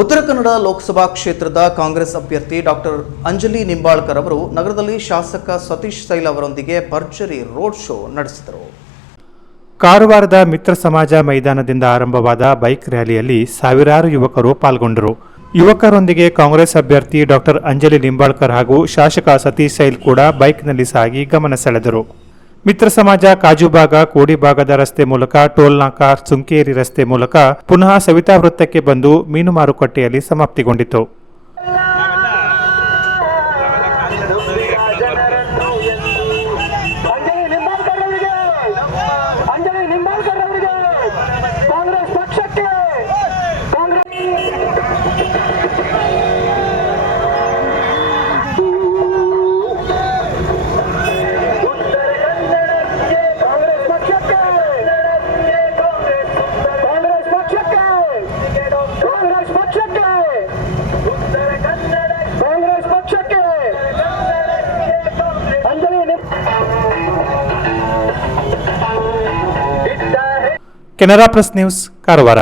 ಉತ್ತರ ಕನ್ನಡ ಲೋಕಸಭಾ ಕ್ಷೇತ್ರದ ಕಾಂಗ್ರೆಸ್ ಅಭ್ಯರ್ಥಿ ಡಾಕ್ಟರ್ ಅಂಜಲಿ ನಿಂಬಾಳ್ಕರ್ ಅವರು ನಗರದಲ್ಲಿ ಶಾಸಕ ಸತೀಶ್ ಸೈಲ್ ಅವರೊಂದಿಗೆ ಭರ್ಜರಿ ರೋಡ್ ಶೋ ನಡೆಸಿದರು. ಕಾರವಾರದ ಮಿತ್ರ ಸಮಾಜ ಮೈದಾನದಿಂದ ಆರಂಭವಾದ ಬೈಕ್ ರ್ಯಾಲಿಯಲ್ಲಿ ಸಾವಿರಾರು ಯುವಕರು ಪಾಲ್ಗೊಂಡರು. ಯುವಕರೊಂದಿಗೆ ಕಾಂಗ್ರೆಸ್ ಅಭ್ಯರ್ಥಿ ಡಾಕ್ಟರ್ ಅಂಜಲಿ ನಿಂಬಾಳ್ಕರ್ ಹಾಗೂ ಶಾಸಕ ಸತೀಶ್ ಸೈಲ್ ಕೂಡ ಬೈಕ್ನಲ್ಲಿ ಸಾಗಿ ಗಮನ ಸೆಳೆದರು. ಮಿತ್ರ ಸಮಾಜ ಕಾಜುಬಾಗ ಕೋಡಿಭಾಗದ ರಸ್ತೆ ಮೂಲಕ ಟೋಲ್ನಾಕ ಸುಂಕೇರಿ ರಸ್ತೆ ಮೂಲಕ ಪುನಃ ಸವಿತಾ ವೃತ್ತಕ್ಕೆ ಬಂದು ಮೀನು ಮಾರುಕಟ್ಟೆಯಲ್ಲಿ ಸಮಾಪ್ತಿಗೊಂಡಿತು ಅಂಜಲಿ ನಿಂಬಾಳ್ಕರ್ ಅವರಿಗೆ ಅಂಜಲಿ ನಿಂಬಾಳ್ಕರ್ ಅವರಿಗೆ ಕಾಂಗ್ರೆಸ್ ಪಕ್ಷಕ್ಕೆ ಕಾಂಗ್ರೆಸ್ ಉತ್ತರ ಕನ್ನಡಕ್ಕೆ ಕಾಂಗ್ರೆಸ್ ಪಕ್ಷಕ್ಕೆ ಕಾಂಗ್ರೆಸ್ ಪಕ್ಷಕ್ಕೆ ಕಾಂಗ್ರೆಸ್ ಪಕ್ಷಕ್ಕೆ ಉತ್ತರ ಕನ್ನಡ ಕಾಂಗ್ರೆಸ್ ಪಕ್ಷಕ್ಕೆ ಅಂಜಲಿ ನಿಂಬ ಕೆನರಾ ಪ್ಲಸ್ ನ್ಯೂಸ್ ಕಾರವಾರ